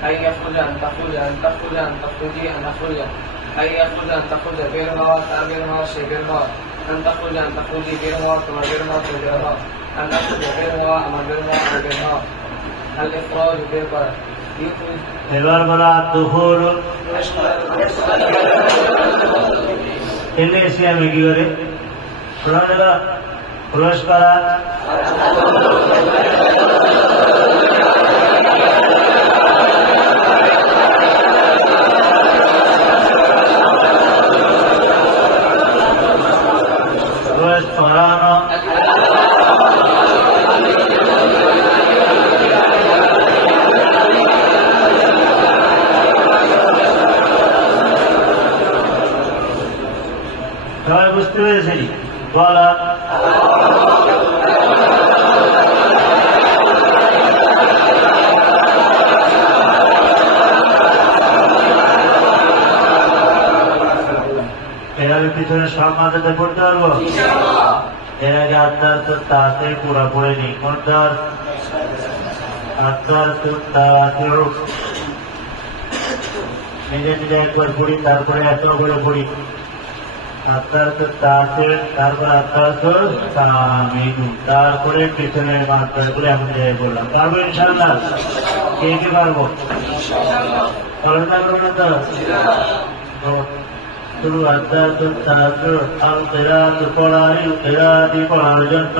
أن يخرج أن تخرج أن تخرج أن تخرجي أن أخرج أن يخرج أن تخرج বের হওয়া তার বের হওয়া সে বের হওয়া أن تخرج أن تخرجي বের হওয়া তোমার বের হওয়া সে বের হওয়া أن أخرج বের হওয়া আমার বের হওয়া আমার বের হওয়া الإخراج বের করা এবার বলা দুহুল এসে আমি কি করে প্রবেশ করা প্রবেশ করানো সবাই বুঝতে পেরেছি বলা এর আগে পিছনে সব মাথাতে পড়তে পারবো এর আগে আত্মার তো তাতে পুরা পড়েনি কোনটার আত্মার তো তাতে নিজে নিজে একবার পড়ি তারপরে এত করে পড়ি আত্মার তো তাতে তারপর আত্মার তো তামিনু তারপরে পিছনের মাত্রাগুলো এমন জায়গায় বললাম পারবো ইনশাল্লাহ কে কে পারবো পারবো না করবো না তো শুরু আত্মার তো তার আল কেরাত পড়ার কেরাতি পড়ার জন্য